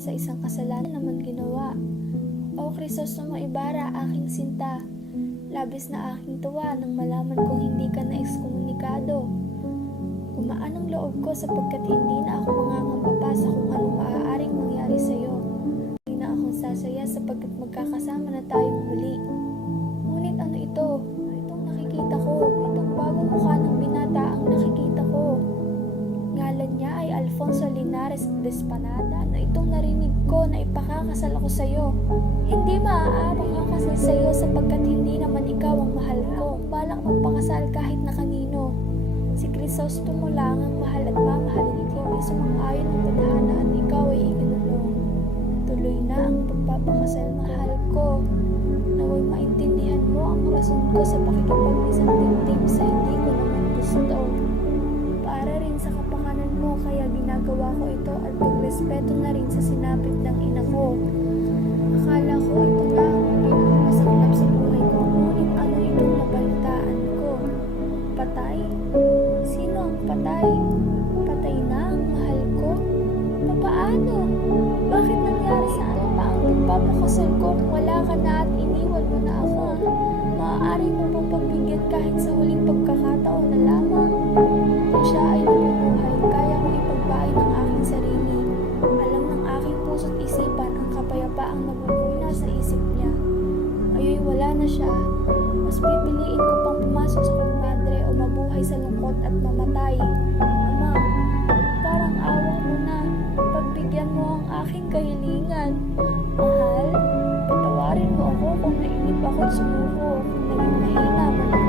sa isang kasalanan naman ginawa. O Crisostomo Ibarra, aking sinta, labis na aking tuwa nang malaman kong hindi ka na ekskomunikado. Gumaan ang loob ko sapagkat hindi na ako mangangamba pa sa kung anong maaaring mangyari sa iyo. Hindi na akong sasaya sapagkat magkakasama na tayong muli. Ngunit ano ito? Itong nakikita ko, itong bagong mukha ng binata ang nakikita ko. Ngalan niya ay Alfonso Linares Despanada na itong narinig ko na ipakakasal ako sa iyo. Hindi maaaring makasal sa iyo sapagkat hindi naman ikaw ang mahal ko. Balak magpakasal kahit na kanino. Si Crisostomo lang ang mahal at mamahalin ko. Ay sumang-ayon ng tadhana at ikaw ay iginulong. Tuloy na ang pagpapakasal, mahal ko. Naway maintindihan mo ang rason ko sa pakikipag-isang dibdib sa hindi ko naman gusto. Para rin sa kapakanan mo, kaya ginagawa ko ito at pagrespeto na rin sa sinapit ng ina ko. Akala ko ito na ang pinakamasaklap sa buhay ko, ngunit ano itong nabalitaan ko? Patay? Sino ang patay? Patay na ang mahal ko? Papaano? Bakit nangyari sa ano pa ang pagpapakasal ko kung wala ka na at iniwan mo na ako? Maaari mo bang pagbigyan kahit sa huling pagkakataon na lamang? Kung siya ay nabubuhay, kaya ko ipagbahay ng aking sarili. Alam ng aking puso't isipan ang kapayapaang nabubuna sa isip niya. Ngayon wala na siya. Mas pipiliin ko pang pumasok sa kumpadre o mabuhay sa lungkot at mamatay. Ama, parang awa mo na. Pagbigyan mo ang aking kahilingan. Mahal, patawarin mo ako kung nainip ako't sumuko, kung naging mahina man